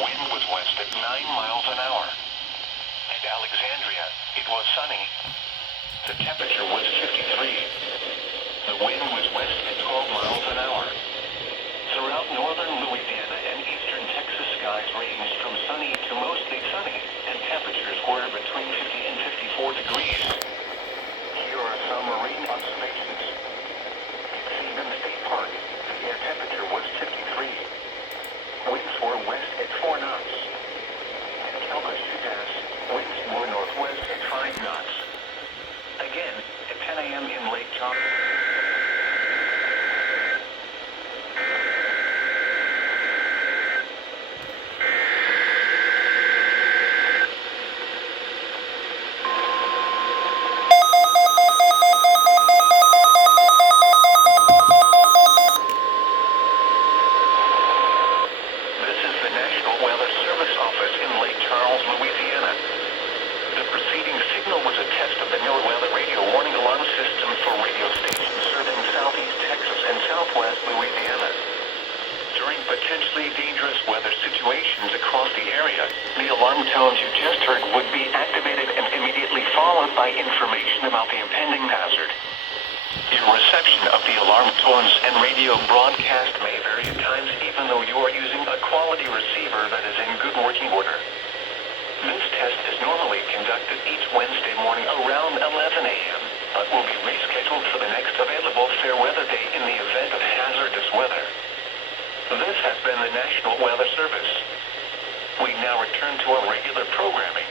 wind was west at 9 miles an hour. At Alexandria, it was sunny. The temperature was 53. The wind was west at 12 miles an hour. Throughout northern Louisiana and eastern Texas, skies ranged from sunny to mostly sunny, and temperatures were between 50 and 54 degrees. Here are some marine observations. At Seaman State Park, the air temperature was 53. Winds were west at 4 knots. At Calcasieu Pass, winds were northwest at 5 knots. Again, at 10 a.m. in Lake Charles. Potentially dangerous weather situations across the area, the alarm tones you just heard would be activated and immediately followed by information about the impending hazard. Your reception of the alarm tones and radio broadcast may vary at times even though you are using a quality receiver that is in good working order. This test is normally conducted each Wednesday morning around 11 a.m., but will be rescheduled for the next available fair weather day in the event of hazardous weather. This has been the National Weather Service. We now return to our regular programming.